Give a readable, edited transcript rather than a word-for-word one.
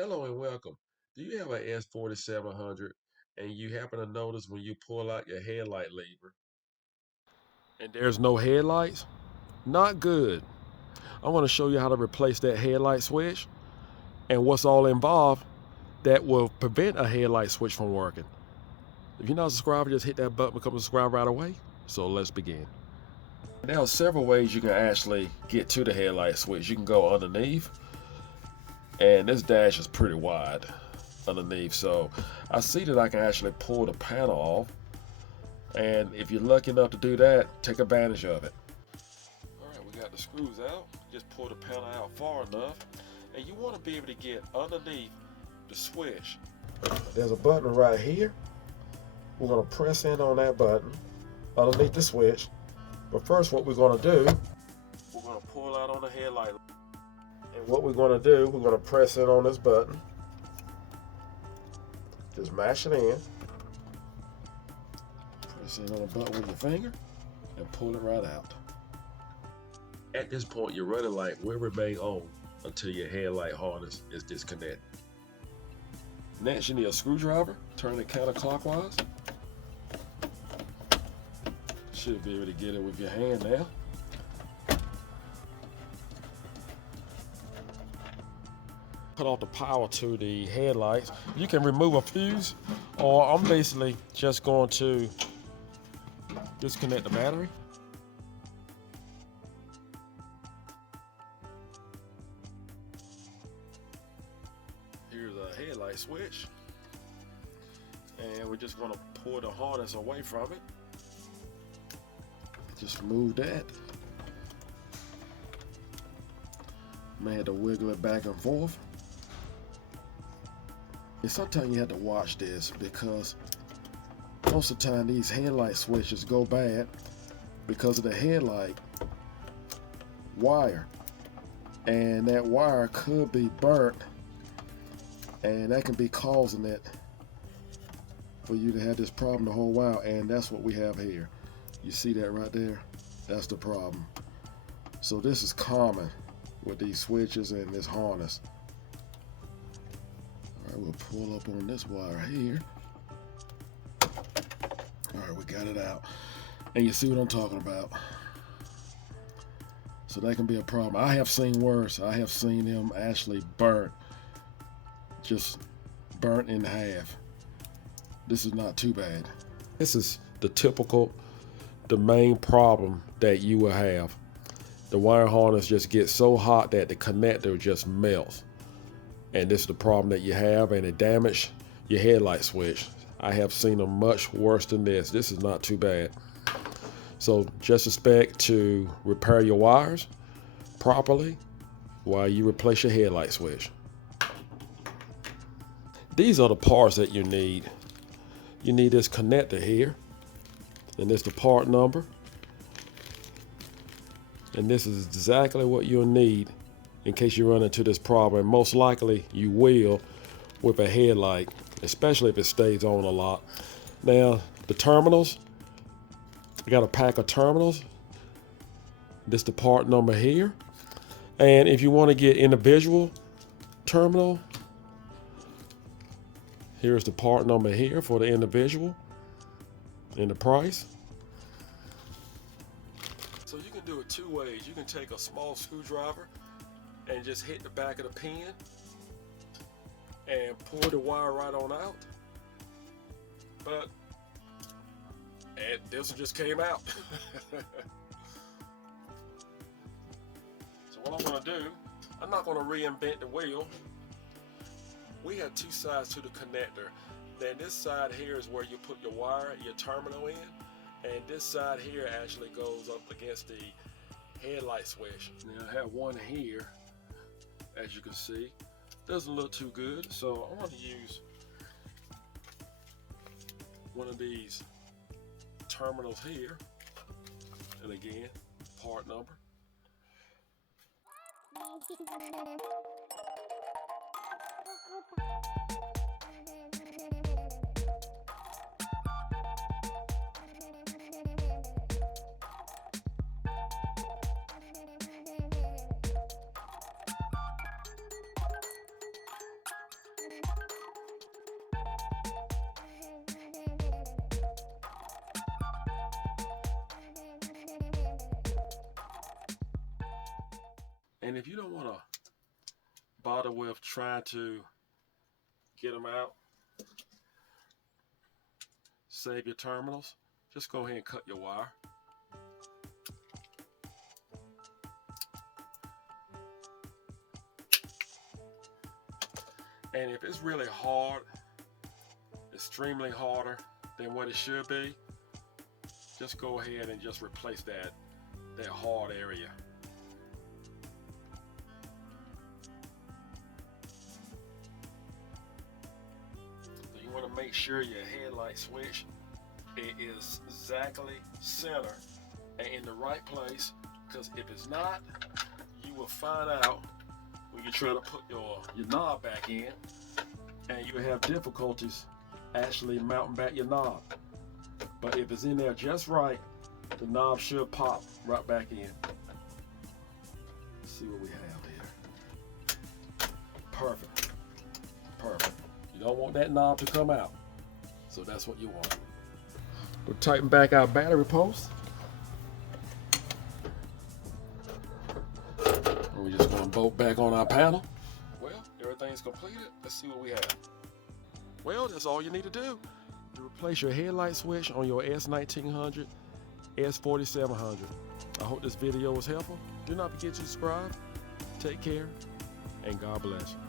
Hello and welcome. Do you have an S4700 and you happen to notice when you pull out your headlight lever and there's no headlights? Not good. I want to show you how to replace that headlight switch and what's all involved that will prevent a headlight switch from working. If you're not subscribed, just hit that button, become a subscriber right away. So let's begin. There are several ways you can actually get to the headlight switch. You can go underneath, and this dash is pretty wide underneath, so I see that I can actually pull the panel off, and if you're lucky enough to do that, take advantage of it. Alright, we got the screws out. Just pull the panel out far enough, and you want to be able to get underneath the switch. There's a button right here. We're going to press in on that button underneath the switch, but first what we're going to do, we're going to pull out on the headlight. And what we're going to do, we're going to press in on this button. Just mash it in. Press in on the button with your finger and pull it right out. At this point, your running light will remain on until your headlight harness is disconnected. Next, you need a screwdriver. Turn it counterclockwise. Should be able to get it with your hand now. Put off the power to the headlights. You can remove a fuse, or I'm basically just going to disconnect the battery. Here's a headlight switch, and we're just going to pull the harness away from it. Just remove that. May have to wiggle it back and forth. And sometimes you have to watch this because most of the time these headlight switches go bad because of the headlight wire, and that wire could be burnt, and that can be causing it for you to have this problem the whole while. And that's what we have here. You see that right there? That's the problem. So this is common with these switches and this harness. Alright, we'll pull up on this wire here. Alright, we got it out. And you see what I'm talking about. So that can be a problem. I have seen worse. I have seen them actually burnt. Just burnt in half. This is not too bad. This is the main problem that you will have. The wire harness just gets so hot that the connector just melts. And this is the problem that you have, and it damaged your headlight switch. I have seen them much worse than this. This is not too bad. So just expect to repair your wires properly while you replace your headlight switch. These are the parts that you need. You need this connector here, and this is the part number. And this is exactly what you'll need in case you run into this problem. And most likely you will with a headlight, especially if it stays on a lot. Now, the terminals, I got a pack of terminals. This is the part number here. And if you want to get individual terminal, here's the part number here for the individual and the price. So you can do it two ways. You can take a small screwdriver and just hit the back of the pin and pull the wire right on out. But this one just came out. So what I'm going to do, I'm not going to reinvent the wheel. We have two sides to the connector. Then this side here is where you put your wire, your terminal in. And this side here actually goes up against the headlight switch. Now I have one here, as you can see. Doesn't look too good, so I'm going to use one of these terminals here. And again, part number. And if you don't want to bother with trying to get them out, save your terminals, just go ahead and cut your wire. And if it's really hard, extremely harder than what it should be, just go ahead and just replace that hard area. So you want to make sure your headlight switch is exactly center and in the right place, because if it's not, you will find out when you try to put your knob back in, and you will have difficulties actually mounting back your knob. But if it's in there just right, the knob should pop right back in. Let's see what we have here. Perfect. Perfect. You don't want that knob to come out, so that's what you want. We'll tighten back our battery post. We're just going to bolt back on our panel. Well, everything's completed. Let's see what we have. Well, that's all you need to do to replace your headlight switch on your S1900, S4700. I hope this video was helpful. Do not forget to subscribe. Take care, and God bless you.